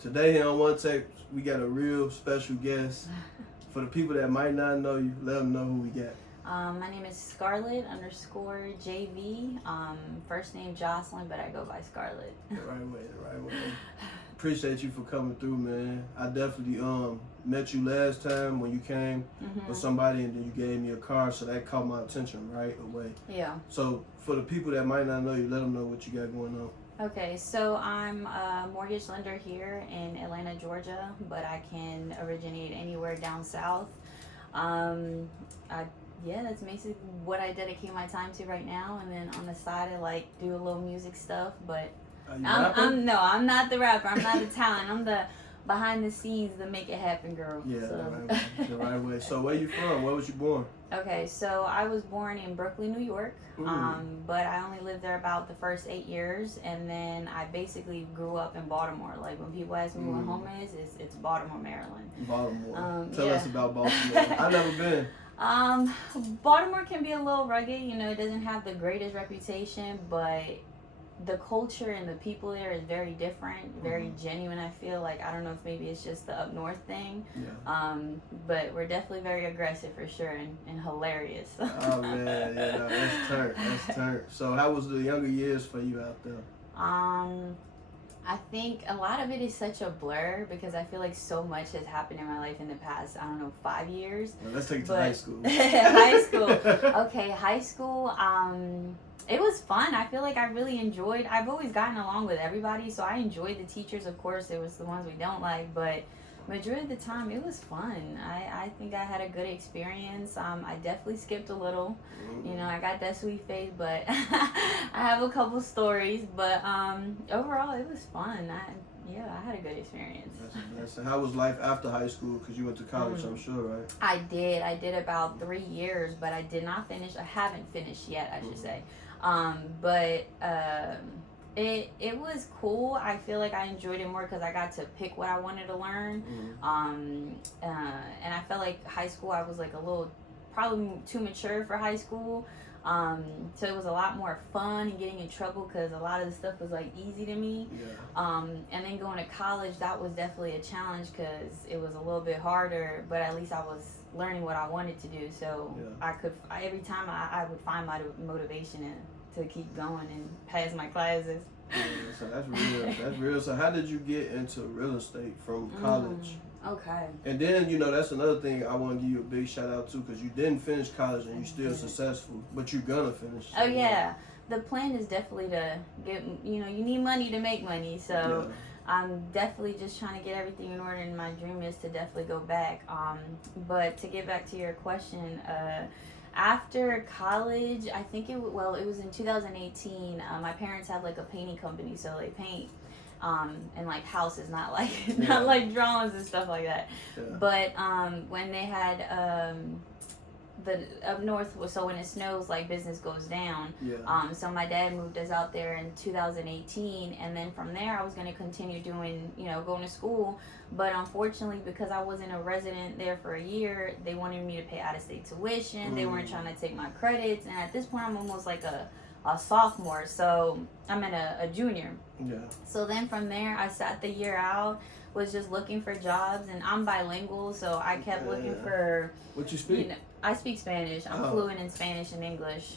Today here on One Tech, we got a real special guest. For the people that might not know you, let them know who we got. My name is Scarlett_JV. First name Jocelyn, but I go by Scarlett. The right way. Appreciate you for coming through, man. I definitely met you last time when you came with somebody, and then you gave me a card, so that caught my attention right away. Yeah. So for the people that might not know you, let them know what you got going on. Okay, so I'm a mortgage lender here in Atlanta, Georgia, but I can originate anywhere down south. That's basically what I dedicate my time to right now, and then on the side I like do a little music stuff, but I'm not the rapper. I'm not the talent. I'm the behind the scenes, the make it happen girl. Yeah, so. the right way. So where you from? Where was you born? Okay, so I was born in Brooklyn, New York, but I only lived there about the first 8 years, and then I basically grew up in Baltimore. Like when people ask me where home is, it's Baltimore, Maryland. Baltimore. Tell us about Baltimore. I've never been. Baltimore can be a little rugged. You know, it doesn't have the greatest reputation, but the culture and the people there is very different, very genuine. I feel like, I don't know if maybe it's just the up north thing, but we're definitely very aggressive for sure, and hilarious. Oh man, yeah, no, that's turn. So how was the younger years for you out there? I think a lot of it is such a blur because I feel like so much has happened in my life in the past, 5 years. Well, let's take it to high school. High school. Okay, high school. It was fun. I feel like I really enjoyed. I've always gotten along with everybody, so I enjoyed the teachers. Of course, it was the ones we don't like, but majority of the time, it was fun. I think I had a good experience. I definitely skipped a little. You know, I got that sweet face, but I have a couple stories. But overall, it was fun. I had a good experience. That's a blessing. How was life after high school? Because you went to college, I'm sure, right? I did about 3 years, but I did not finish. I haven't finished yet, I should say. It was cool. I feel like I enjoyed it more because I got to pick what I wanted to learn. And I felt like high school, I was like a little, probably too mature for high school. So it was a lot more fun and getting in trouble because a lot of the stuff was like easy to me. And then going to college, that was definitely a challenge because it was a little bit harder, but at least I was learning what I wanted to do. So every time I would find my motivation to keep going and pass my classes. Yeah, so that's real. So how did you get into real estate from college? Okay. And then, you know, that's another thing I want to give you a big shout out to, because you didn't finish college and you're still successful, but you're gonna finish. Oh yeah, the plan is definitely to get, you need money to make money, so I'm definitely just trying to get everything in order, and my dream is to definitely go back. But to get back to your question, after college, I think it was in 2018. My parents have like a painting company, so they paint and like houses, not like drawings and stuff like that. But when they had the up north, so when it snows, like business goes down. So my dad moved us out there in 2018, and then from there I was going to continue doing, going to school. But unfortunately, because I wasn't a resident there for a year, they wanted me to pay out-of-state tuition. They weren't trying to take my credits, and at this point I'm almost like a sophomore, so I'm at a junior. So then from there, I sat the year out, was just looking for jobs, and I'm bilingual, so I kept looking for. What you speak? I speak Spanish. I'm fluent in Spanish and English.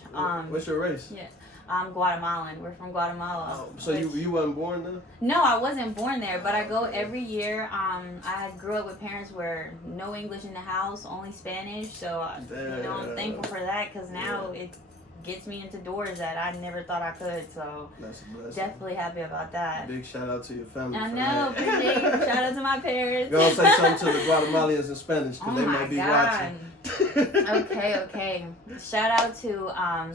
What's your race? Yeah, I'm Guatemalan. We're from Guatemala. So you wasn't born there? No, I wasn't born there, but I go every year. I grew up with parents where no English in the house, only Spanish. So I'm thankful for that, because now it gets me into doors that I never thought I could. So that's a blessing. Definitely happy about that. Big shout out to your family. I know, appreciate you. Shout out to my parents. You're gonna say something to the Guatemalans in Spanish, because they might be watching. Okay. Shout out to I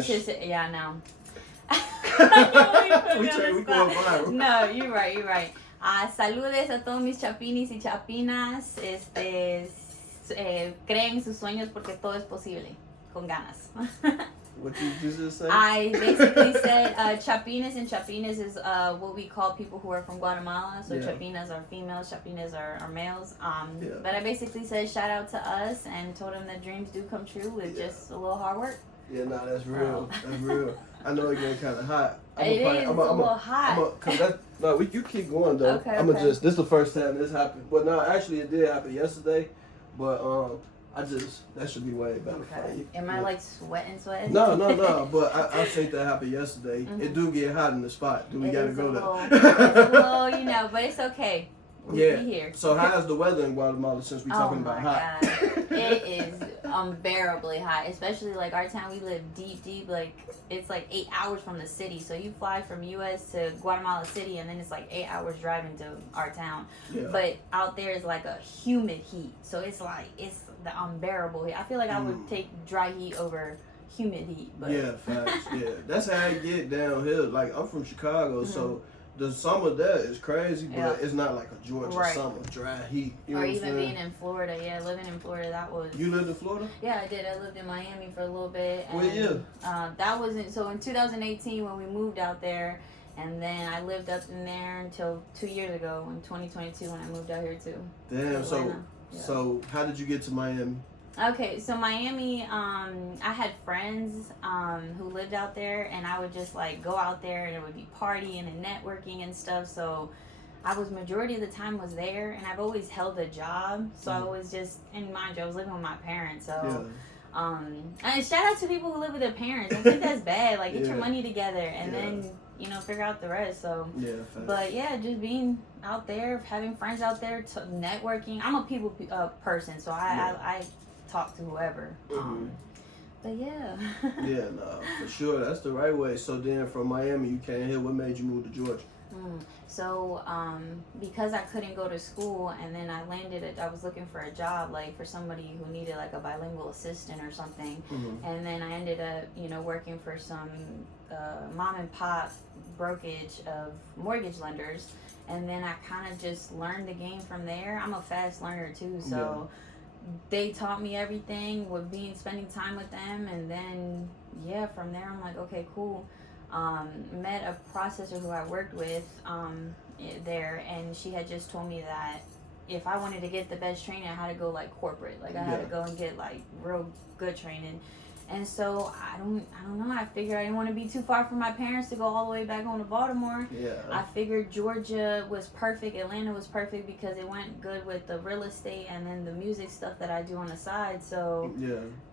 should say, yeah, no. we going viral. No, you're right. Saludes a todos mis chapinis y chapinas. Creen sus sueños porque todo es posible. Con ganas. What did you just say? I basically said chapinas, and chapinas is what we call people who are from Guatemala. So chapinas are females, chapinas are males. But I basically said shout out to us and told them that dreams do come true with just a little hard work. Yeah, that's real. That's real. I know it getting kind of hot. It is a little hot. Because No, you keep going though. Okay, I'ma okay. just. This is the first time this happened. Well, no, actually it did happen yesterday, but that should be way better for Okay. you. Am I like sweating? No. But I think that happened yesterday. It do get hot in the spot. Do we gotta go there? It's a little, you know, but it's okay. We'll be here. So how's the weather in Guatemala since we're talking about hot? It is unbearably hot, especially like our town. We live deep, like it's like 8 hours from the city. So you fly from US to Guatemala City and then it's like 8 hours driving to our town. Yeah. But out there is like a humid heat. So it's like, it's the unbearable heat. I feel like I would take dry heat over humid heat. But. Yeah, facts. Yeah, that's how I get downhill. Like I'm from Chicago, so the summer there is crazy, but it's not like a Georgia summer, dry heat. You know or what even I'm being in Florida. Yeah, living in Florida, that was. You lived in Florida? Yeah, I did. I lived in Miami for a little bit. And, what year? That wasn't so in 2018 when we moved out there, and then I lived up in there until 2 years ago in 2022 when I moved out here too. Damn. So how did you get to Miami? Okay, so Miami, I had friends who lived out there, and I would just like go out there, and it would be partying and networking and stuff. So I was majority of the time was there, and I've always held a job. So I was just, and mind you, I was living with my parents. So and shout out to people who live with their parents. I think that's bad. Like get your money together, and then figure out the rest. So but yeah, just being out there, having friends out there, networking. I'm a people person, so I talk to whoever. But yeah. Yeah, no, for sure. That's the right way. So then from Miami, you came here. What made you move to Georgia? So, because I couldn't go to school, and then I I was looking for a job, like for somebody who needed like a bilingual assistant or something. And then I ended up, working for some mom and pop brokerage of mortgage lenders. And then I kind of just learned the game from there. I'm a fast learner too, so they taught me everything with spending time with them. And then, from there I'm like, okay, cool. Met a processor who I worked with there, and she had just told me that if I wanted to get the best training, I had to go like corporate, like I had to go and get like real good training. And so I don't know. I figured I didn't want to be too far from my parents to go all the way back home to Baltimore. I figured Georgia was perfect. Atlanta was perfect because it went good with the real estate and then the music stuff that I do on the side. So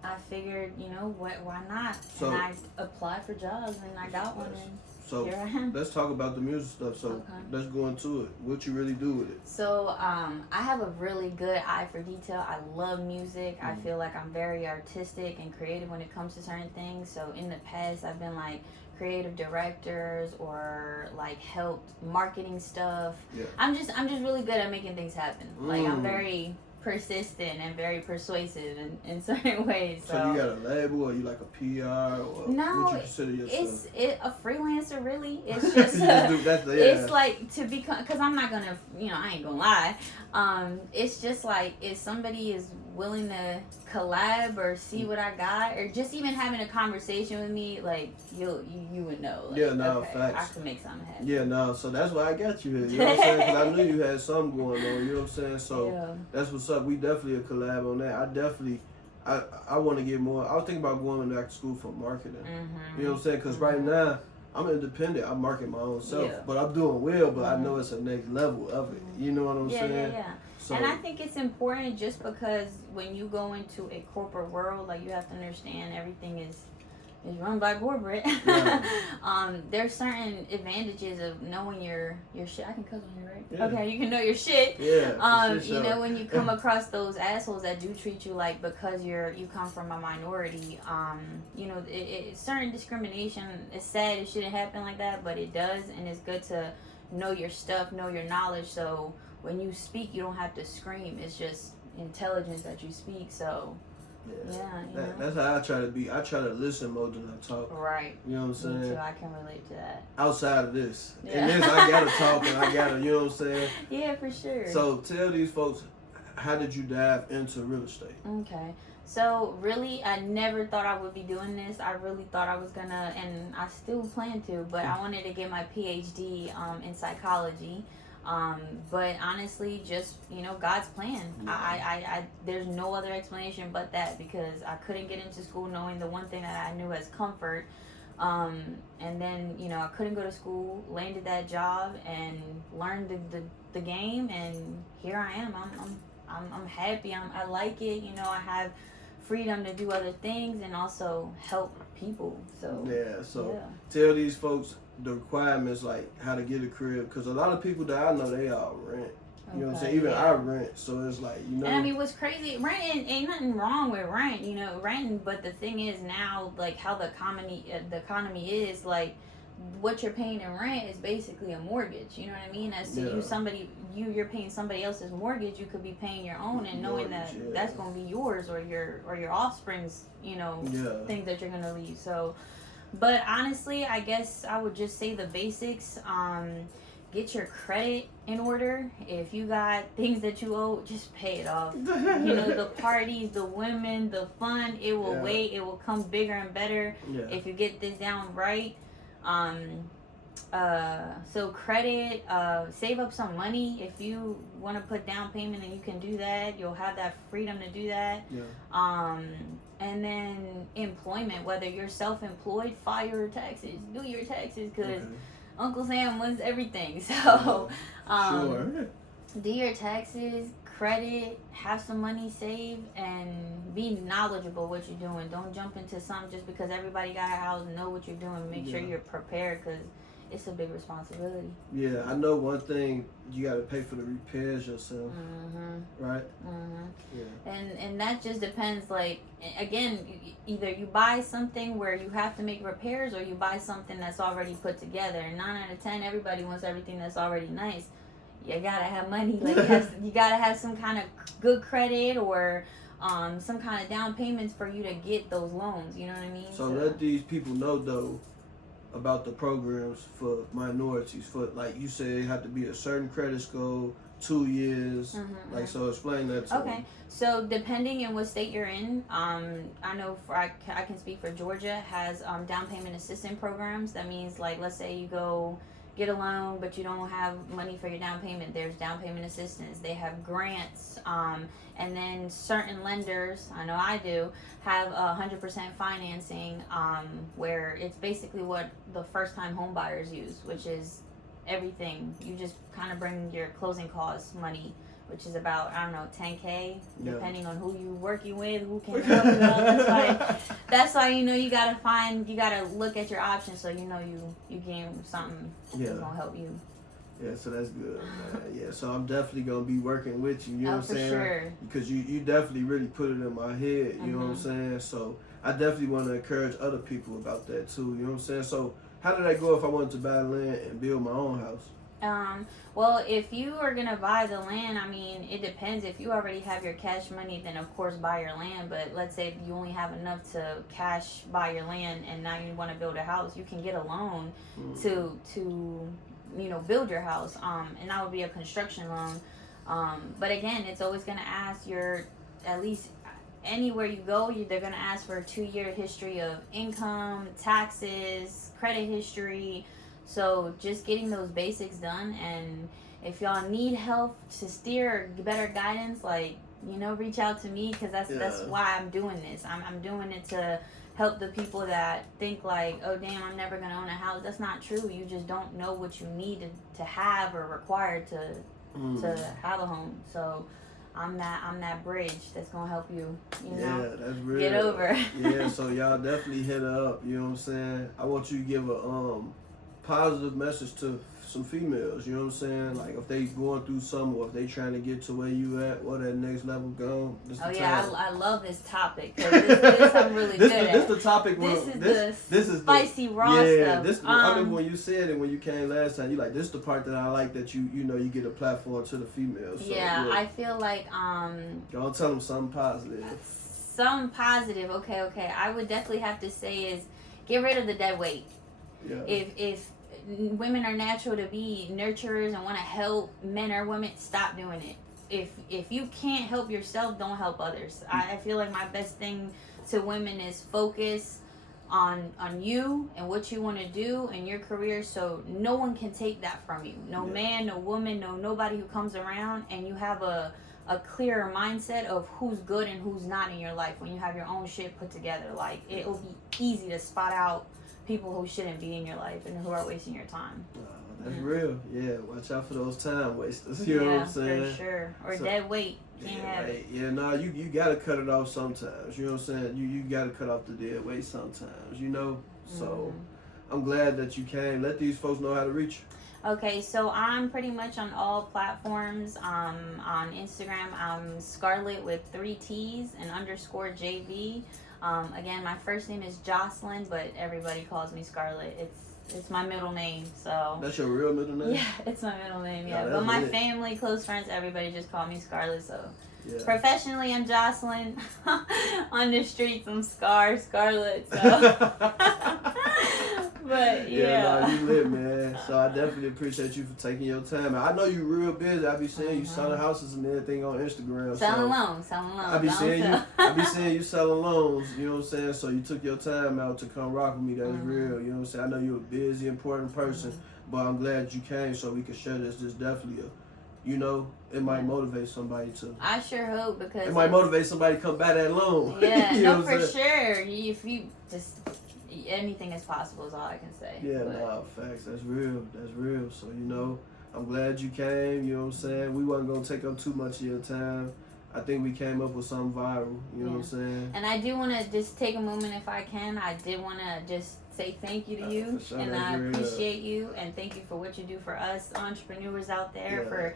I figured, why not? So, and I applied for jobs and I got one. And so here I am. Let's talk about the music stuff. So let's go into it. What you really do with it? So I have a really good eye for detail. I love music. I feel like I'm very artistic and creative when it comes to certain things. So in the past, I've been like creative directors or like helped marketing stuff. I'm just really good at making things happen. Like I'm very persistent and very persuasive in certain ways. So you got a label, or you like a PR, or no, what you consider yourself? It's a freelancer really. It's just it's like to become, because I'm not gonna, I ain't gonna lie. It's just like if somebody is willing to collab or see what I got, or just even having a conversation with me, like you would know. Like, facts. I can make something happen. So that's why I got you here. You know what I'm saying? Because I knew you had something going on. You know what I'm saying? So that's what's up. We definitely a collab on that. I want to get more. I was thinking about going back to school for marketing. You know what I'm saying? Because right now I'm independent. I market my own self, but I'm doing well. But I know it's a next level of it. You know what I'm saying? So, and I think it's important just because when you go into a corporate world, like you have to understand everything is run by corporate. There's certain advantages of knowing your shit. I can cuss on here, right? Okay, you can know your shit. When you come across those assholes that do treat you like because you come from a minority, certain discrimination is sad. It shouldn't happen like that, but it does, and it's good to know your stuff, know your knowledge, so when you speak, you don't have to scream. It's just intelligence that you speak. So that's how I try to be. I try to listen more than I talk. Right. You know what I'm saying? Me too. I can relate to that. Outside of this. In this, I gotta talk and I gotta, you know what I'm saying? Yeah, for sure. So tell these folks, how did you dive into real estate? Okay. So really, I never thought I would be doing this. I really thought I was gonna, and I still plan to, but I wanted to get my PhD in psychology. But honestly, just, God's plan. I there's no other explanation but that, because I couldn't get into school knowing the one thing that I knew as comfort And then, you know, I couldn't go to school, landed that job, and learned the game, and here I am. I'm happy. I like it. You know, I have freedom to do other things and also help people. So tell these folks the requirements, like how to get a crib, because a lot of people that I know, they all rent. You know what I'm saying? Even I rent, so it's like, you know. And I mean, what's crazy, rent ain't nothing wrong with rent, you know, renting. But the thing is now, like how the economy is, like what you're paying in rent is basically a mortgage. You know what I mean? As to you're paying somebody else's mortgage, you could be paying your own, and knowing that that's gonna be yours or your offspring's, you know, things that you're gonna leave. So, but honestly, I guess I would just say the basics. Get your credit in order. If you got things that you owe, just pay it off. You know, the parties, the women, the fun, it will wait. It will come bigger and better if you get this down right. So credit, save up some money. If you want to put down payment and you can do that, you'll have that freedom to do that. And then employment, whether you're self-employed, file your taxes, do your taxes, because Uncle Sam wants everything. So, do your taxes, credit, have some money saved, and be knowledgeable what you're doing. Don't jump into something just because everybody got a house. Know what you're doing. Make sure you're prepared, because it's a big responsibility. Yeah, I know one thing, you got to pay for the repairs yourself, right? Yeah. And that just depends, like, again, either you buy something where you have to make repairs, or you buy something that's already put together. And 9 out of 10, everybody wants everything that's already nice. You got to have money. Like, you got to have some kind of good credit, or some kind of down payments for you to get those loans. You know what I mean? So let these people know, though, about the programs for minorities. For, like you said, it have to be a certain credit score, 2 years. Like, so explain that to them. So depending on what state you're in, I know I can speak for Georgia, has down payment assistance programs. That means, like, let's say you go get a loan, but you don't have money for your down payment. There's down payment assistance. They have grants, and then certain lenders, I know I do, have 100% financing, where it's basically what the first-time home buyers use, which is everything. You just kind of bring your closing costs money, which is about, I don't know, $10K, depending on who you working with, who can help you out. That's why, you know, you gotta look at your options, so you know you gain something that's gonna help you. Yeah, so that's good, man. Yeah, so I'm definitely gonna be working with you. You know what I'm saying? Sure. Because you definitely really put it in my head. You know what I'm saying? So I definitely want to encourage other people about that too. You know what I'm saying? So how did I go if I wanted to buy land and build my own house? Well, if you are gonna buy the land, I mean, it depends. If you already have your cash money, then of course buy your land. But let's say you only have enough to cash buy your land, and now you want to build a house, you can get a loan to you know, build your house. And that would be a construction loan. But again, it's always gonna ask your, at least anywhere you go, they're gonna ask for a 2-year history of income, taxes, credit history. So just getting those basics done, and if y'all need help to steer or better guidance, like, you know, reach out to me, because that's why I'm doing this. I'm doing it to help the people that think like, oh damn, I'm never gonna own a house. That's not true. You just don't know what you need to have or require to have a home. So I'm that bridge that's gonna help you, you know, that's real. Get over. Yeah, so y'all definitely hit her up. You know what I'm saying? I want you to give a positive message to some females. You know what I'm saying? Like, if they going through something, or if they trying to get to where you at, or that next level go. I love this topic, because this is something really good. This the topic. This is spicy raw stuff. This. I remember when you said it when you came last time. You like, this is the part that I like, that you know you get a platform to the females. So, I feel like y'all tell them something positive. Something positive. Okay. I would definitely have to say is get rid of the dead weight. Yeah. If women are natural to be nurturers and want to help men or women, stop doing it. If you can't help yourself, don't help others. I feel like my best thing to women is focus on you and what you want to do in your career, so no one can take that from you. No man, no woman, nobody who comes around, and you have a clearer mindset of who's good and who's not in your life when you have your own shit put together. Like, it'll be easy to spot out people who shouldn't be in your life and who are wasting your time. That's real. Yeah, watch out for those time wasters. You know what I'm saying? For sure. Or dead weight. Can't have it. Yeah, no, you gotta cut it off sometimes. You know what I'm saying? You gotta cut off the dead weight sometimes. You know. So I'm glad that you came. Let these folks know how to reach you. Okay, so I'm pretty much on all platforms. On Instagram, I'm Scarlett with 3 T's and _JV. Again, my first name is Jocelyn, but everybody calls me Scarlett. It's my middle name, so. That's your real middle name? Yeah, it's my middle name, yeah. Oh, but my lit. family, close friends, everybody just call me Scarlett, so. Yeah. Professionally, I'm Jocelyn. On the streets, I'm Scarlett, so. But, yeah. No, you lit, man. So I definitely appreciate you for taking your time. I know you real busy. I be seeing you selling houses and everything on Instagram. Selling loans. I be seeing you selling loans, you know what I'm saying? So you took your time out to come rock with me. That's real, you know what I'm saying? I know you're a busy, important person, but I'm glad you came so we could share this. This definitely you know, it might motivate somebody to. I sure hope, because it might motivate somebody to come buy that loan. Yeah, you know no, for sure. If you just, anything is possible is all I can say. Yeah, no, facts. That's real. That's real. So, you know, I'm glad you came. You know what I'm saying? We wasn't going to take up too much of your time. I think we came up with something viral. You know what I'm saying? And I do want to just take a moment, if I can. I did want to just say thank you to you. Sure, and I appreciate you. And thank you for what you do for us entrepreneurs out there, for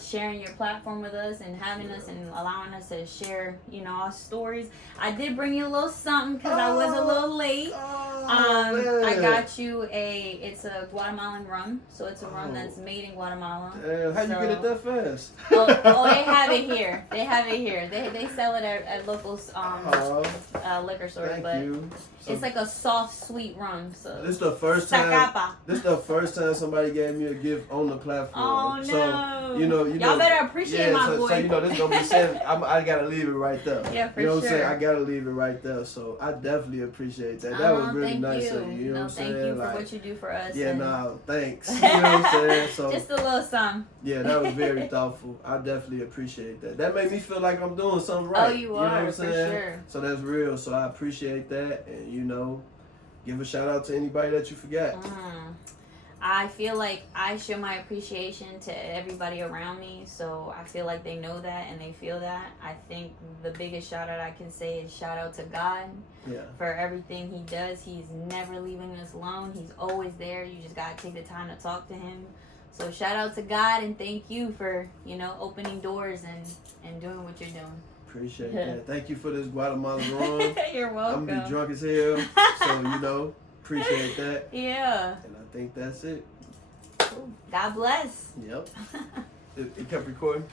sharing your platform with us and having us and allowing us to share, you know, our stories. I did bring you a little something because I was a little late. I got you it's a Guatemalan rum, so it's a rum that's made in Guatemala. Damn, how you get it that fast? They have it here. They sell it at local liquor stores. Thank you. So, it's like a soft, sweet rum. So this is the first time. This is the first time somebody gave me a gift on the platform. Oh no! So, you know, y'all better appreciate my boy. So you know, this gonna be said. I gotta leave it right there. Yeah, for you know what sure. I'm saying? I gotta leave it right there. So I definitely appreciate that. That was really nice of you. You know what I'm saying? Thank you for what you do for us. Yeah, thanks. You know what I'm saying? So just a little something. Yeah, that was very thoughtful. I definitely appreciate that. That made me feel like I'm doing something right. Oh, you are, know what I'm for saying? sure. So that's real. So I appreciate that, and you know, give a shout out to anybody that you forgot. I feel like I show my appreciation to everybody around me, so I feel like they know that and they feel that. I think the biggest shout out I can say is shout out to God for everything He does. He's never leaving us alone. He's always there. You just gotta take the time to talk to Him. So shout out to God, and thank you for, you know, opening doors and doing what you're doing. Appreciate that. Thank you for this Guatemalan rum. You're welcome. I'm gonna be drunk as hell, so you know, appreciate that. Yeah. And I think that's it. God bless. Yep. It kept recording.